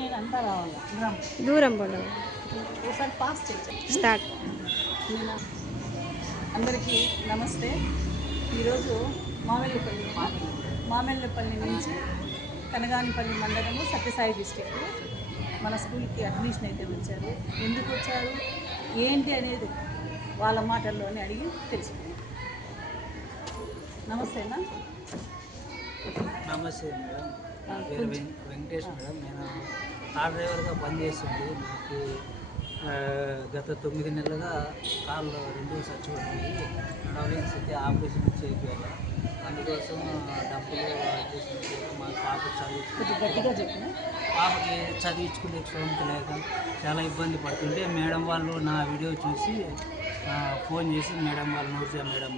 నేను అంతా రావాలి దూరం పడదు. ఒకసారి పాస్ చేయండి. స్టార్ట్. అందరికీ నమస్తే. ఈరోజు మామిళ్ళపల్లి నుంచి కనగానిపల్లి మండలము సత్యసాయి డిస్టిక్ మన స్కూల్కి అడ్మిషన్ అయితే వచ్చారు. ఎందుకు వచ్చారు ఏంటి అనేది వాళ్ళ మాటల్లోనే అడిగి తెలుసుకున్నాం. నమస్తేనా? నమస్తే మేడం, నా పేరు వెంకటేష్ మేడం. నేను కార్ డ్రైవర్గా పనిచేస్తుంది. నాకు గత 9 నెలలుగా కాళ్ళు 2 చచ్చిపోతుంది. నడవలేని స్థితి, ఆపరేషన్ చేయాలి. అందుకోసం డబ్బులు అడ్జస్ట్మెంట్ చేయాలి. మా పాప పాపకి చదివించుకునే క్షోభత లేక చాలా ఇబ్బంది పడుతుంటే మేడం వాళ్ళు నా వీడియో చూసి ఫోన్ చేసి మేడం వాళ్ళు నూర్జా మేడం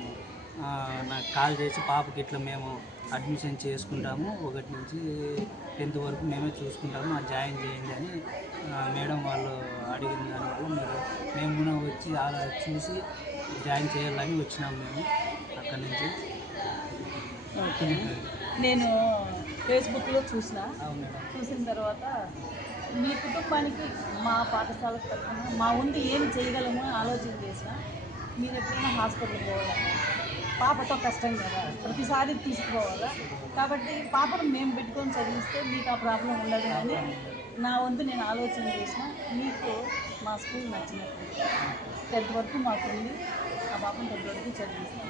నాకు కాల్ చేసి పాపకి ఇట్లా మేము అడ్మిషన్ చేసుకుంటాము, 1 నుంచి 10th వరకు మేమే చూసుకుంటాము, జాయిన్ చేయండి అని మేడం వాళ్ళు అడిగిన దానివల్ల మేము కూడా వచ్చి అలా చూసి జాయిన్ చేయాలని వచ్చినాము మేము అక్కడి నుంచి. నేను ఫేస్బుక్లో చూసిన తర్వాత మీ కుటుంబానికి మా పాఠశాల తరఫున మా వంతు ఏం చేయగలము అని ఆలోచన చేసిన. మీరు ఎప్పుడైనా హాస్పిటల్కి పోవాలన్నా పాపతో కష్టం కదా, ప్రతిసారి తీసుకుపోవాలా, కాబట్టి పాపను మేము పెట్టుకొని చదివిస్తే మీకు ఆ ప్రాబ్లం ఉండదు అని నా వంతు నేను ఆలోచన చేసిన. మీకు మా స్కూల్ నచ్చినట్టు 10th వరకు మాకుంది. ఆ పాపను 10th వరకు చదివిస్తాం.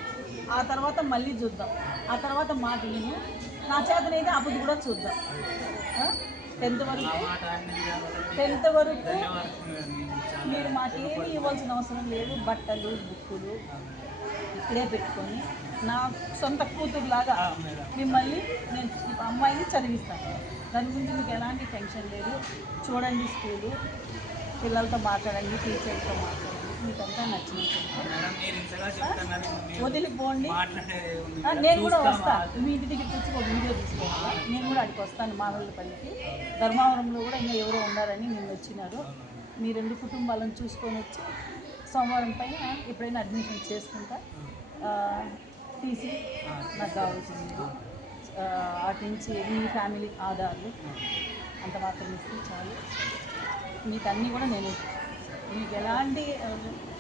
ఆ తర్వాత మళ్ళీ చూద్దాం. ఆ తర్వాత మాట నేను నా చేతనైతే అప్పుడు కూడా చూద్దాం. 10th వరకు మీరు మాకేమీ ఇవ్వాల్సిన అవసరం లేదు. బట్టలు, బుక్కులు ఇక్కడే పెట్టుకొని నా సొంత కూతురులాగా మిమ్మల్ని నేను అమ్మాయిని చదివిస్తాను. దాని గురించి మీకు ఎలాంటి టెన్షన్ లేదు. చూడండి, స్కూలు పిల్లలతో మాట్లాడండి, టీచర్లతో మాట్లాడండి, మీకు అంతా నచ్చినట్టు వదిలిపోండి. నేను కూడా వస్తాను, మీ ఇంటి దగ్గరికి వచ్చి ఒక వీడియో తీసుకోవాలా. నేను కూడా అక్కడికి వస్తాను. మామిళ్ళపల్లికి ధర్మవరంలో కూడా ఇంకా ఎవరో ఉండాలని నేను వచ్చినారు. మీ 2 కుటుంబాలను చూసుకొని వచ్చి సోమవారం పైన ఎప్పుడైనా అడ్మిషన్ చేసుకుంటా. టీసీ నాకు కావాల్సింది, అటు నుంచి మీ ఫ్యామిలీ ఆధార్లు అంత మాత్రం ఇస్తే చాలు. మీకు అన్నీ కూడా నేను మీకు ఎలాంటి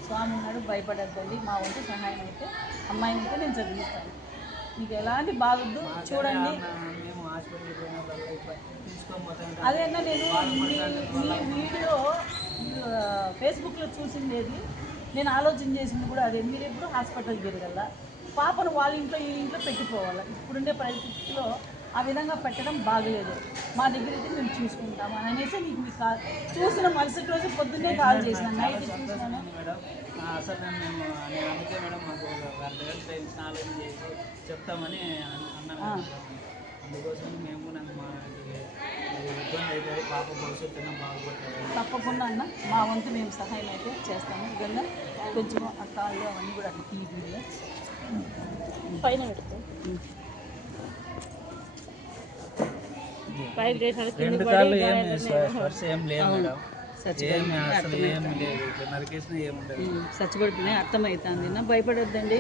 స్వామి ఉన్నాడు, భయపడద్దండి. మా వంతు సహాయం అయితే అమ్మాయిని అయితే నేను చదివిస్తాను. మీకు ఎలాంటి బాగొద్దు. చూడండి, అదే అన్న నేను మీ వీడియో ఫేస్బుక్లో చూసిండేది, నేను ఆలోచన చేసింది కూడా అదే. మీరు ఎప్పుడు హాస్పిటల్కి తిరగల, పాపను వాళ్ళ ఇంట్లో ఈ ఇంట్లో పెట్టిపోవాలి. ఇప్పుడుండే పరిస్థితుల్లో ఆ విధంగా పెట్టడం బాగలేదు. మా దగ్గర అయితే మేము చూసుకుంటాము అని అనేసి మీకు చూసిన మరుసటి రోజు పొద్దున్నే కాల్ చేసిన, నైట్ చూసినాను. అసలు నేను అందుకే మేడం మాకు ఆలోచన చేసి చెప్తామని అన్నాను. అందుకోసం మేము ఇబ్బంది అయితే పాప భవిష్యత్తులో బాగుపడుతుంది. తప్పకుండా అన్న, మా వంతు మేము సహాయం అయితే చేస్తాము. విధంగా కొంచెం ఆ కాళ్ళు అవన్నీ కూడా అట్లా తీయకుండా పైన పెడతాం. 2 కాళ్ళు ఏం లేదు మేడం, చచ్చిపడిపోయినాయి, అర్థమవుతుంది. భయపడొద్దండి.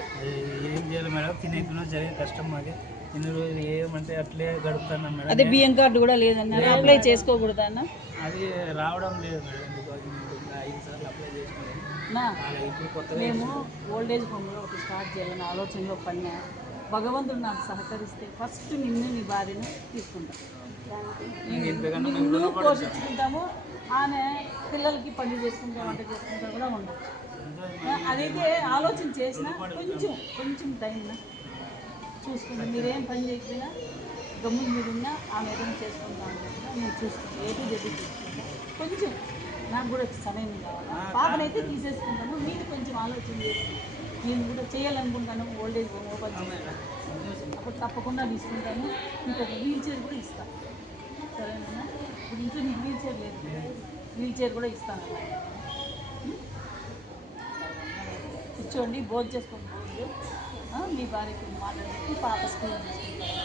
ఏం చేయాలి మేడం, తినేకున్నా జరిగే కష్టం మాది. ఇన్ని రోజులు ఏమంటే అట్లే గడుపుతున్నాం మేడం. అదే బియ్యం కార్డు కూడా లేదన్నారు, అప్లై చేసుకోకూడదు అన్న. అది రావడం లేదు మేడం, 5 సార్లు అప్లై చేసుకున్నాం. మేము ఓల్డేజ్ హోమ్లో ఒకటి స్టార్ట్ చేయాలని ఆలోచనలో పడినా. భగవంతుడు నాకు సహకరిస్తే ఫస్ట్ నిన్ను, నీ భార్యను తీసుకుంటాం, నిన్ను పోషించుకుంటాము. ఆమె పిల్లలకి పని చేసుకుంటా, వంట చేసుకుంటా కూడా ఉండొచ్చు. అదైతే ఆలోచన చేసినా కొంచెం టైం చూసుకుంటాం. మీరేం పని చేయకపోయినా గమ్మున మీరు ఉన్నా ఆమె ఏదైనా చేసుకుంటాం కూడా నేను చూసుకుంటాను. ఏదో చెప్పి చూసుకుంటాను. కొంచెం నాకు కూడా సమయం కావాలి. పాపనైతే తీసేసుకుంటాను. మీరు కొంచెం ఆలోచన చేసి నేను కూడా చేయాలనుకుంటాను. ఓల్డేజ్ హోమ్ ఓపెన్ అప్పుడు తప్పకుండా తీసుకుంటాను. మీకు ఒక వీల్ చైర్ కూడా ఇస్తాను. సరేనా? ఇప్పుడు ఇంట్లో మీకు వీల్ చైర్ లేదు, వీల్ చైర్ కూడా ఇస్తాను. కూర్చోండి, భోజనం చేసుకోండి. మీ భార్యకి మాట్లాడి పాప స్కూల్ తీసుకుంటాను.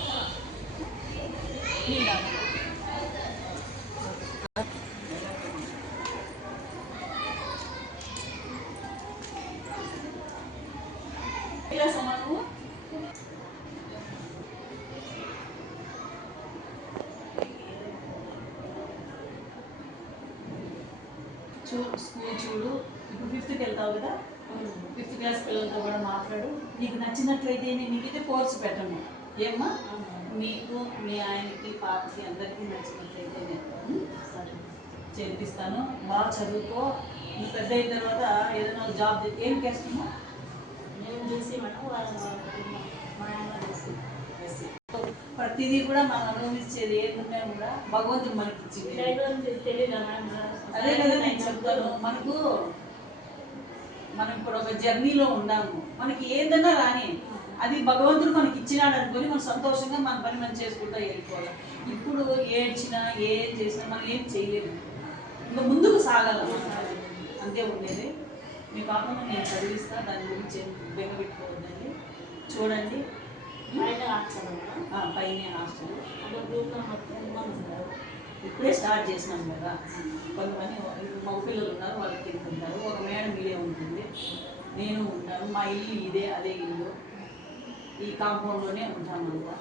స్కూల్ చూడు, ఇప్పుడు 5th వెళ్తావు కదా, 5th క్లాస్ పిల్లలతో కూడా మాట్లాడు. నీకు నచ్చినట్లయితే నీకైతే కోర్సు పెట్టను ఏమ్మా, మీకు మీ ఆయనకి పాపకి అందరికీ నచ్చినట్లయితే నేను చేర్పిస్తాను. బాగా చదువుకో. నువ్వు పెద్ద అయిన తర్వాత ఏదైనా జాబ్ ఏం చేస్తున్నావు? నేను చేసి మేడం మా ఆయన చేసి ప్రతిదీ కూడా మనం అనుభవించేది ఏదున్నా కూడా భగవంతుడు మనకి ఇచ్చింది. తెలియదు అదే కదా నేను చెప్తాను. మనం ఇప్పుడు ఒక జర్నీలో ఉన్నాము. మనకి ఏదన్నా రాని అది భగవంతుడు మనకి ఇచ్చినాడు అనుకొని మనం సంతోషంగా మన పని మనం చేసుకుంటూ వెళ్ళిపోవాలి. ఇప్పుడు ఏడ్చినా ఏం చేసినా మనం ఏం చేయలేము. ఇంకా ముందుకు సాగాల, అంతే ఉండేది. మీ పాపను నేను చదివిస్తా, దాని గురించి ఏం బెంగపెట్టుకోవద్దండి. చూడండి, పైనే హాస్టల్ ఇప్పుడే స్టార్ట్ చేసినాం కదా. కొంతమంది మగ పిల్లలు ఉన్నారు, వాళ్ళకి కింద ఉంటారు. ఒక మేడం ఇదే ఉంటుంది, నేను ఉంటాను. మా ఇల్లు ఇదే, అదే ఇల్లు. ఈ కాంపౌండ్లోనే ఉంటామంతా.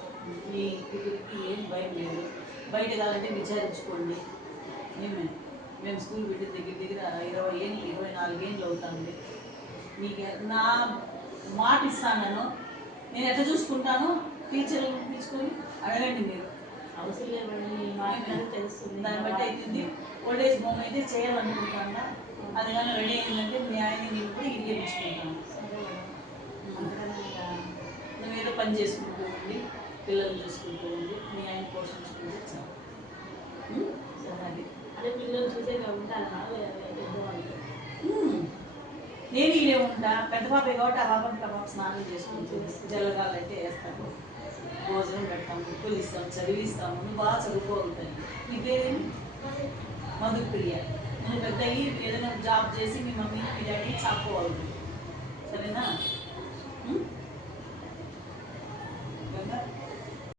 ఈ ఇక్కడికి ఏం భయం లేదు. బయట కావాలంటే విచారించుకోండి. మేము స్కూల్ పెట్టిన దగ్గర 24 ఏళ్ళు అవుతుంది. మీకు నా మాట ఇస్తాను. నేను ఎట్లా చూసుకుంటానో టీచర్లు తీసుకొని అడగండి. మీరు అవసరం లేవండి, మా తెలుస్తుంది. దాన్ని బట్టి అవుతుంది. ఓల్డేజ్ హోమ్ అయితే చేయాలనుకుంటాను. అది కానీ రెడీ అయిందంటే మీ ఆయన నేను కూడా ఇడిగే తీసుకుంటాను. నువ్వేదో పని చేసుకుంటూ ఉండి పిల్లలు చూసుకుంటూ ఉండి మీ ఆయన పోషించుకుంటే చాలు. అది అదే పిల్లలు చూసే ఉంటాను పెద్దవాళ్ళు. నేను ఇదే ఉంటా. పెద్ద పాపే కాబట్టి ఆ పాప స్నానం చేసుకుంటూ జల్లగాలంటే వేస్తాము, భోజనం పెడతాము, ఉప్పులు ఇస్తాము, చదివిస్తాము. నువ్వు బాగా చదువుకోగలుగుతాను. నీ పేరేమి? మధుప్రియ. నువ్వు పెద్ద అయ్యి ఏదైనా జాబ్ చేసి మీ మమ్మీని మీ డాడీని చాక్కోవాలి. సరేనా?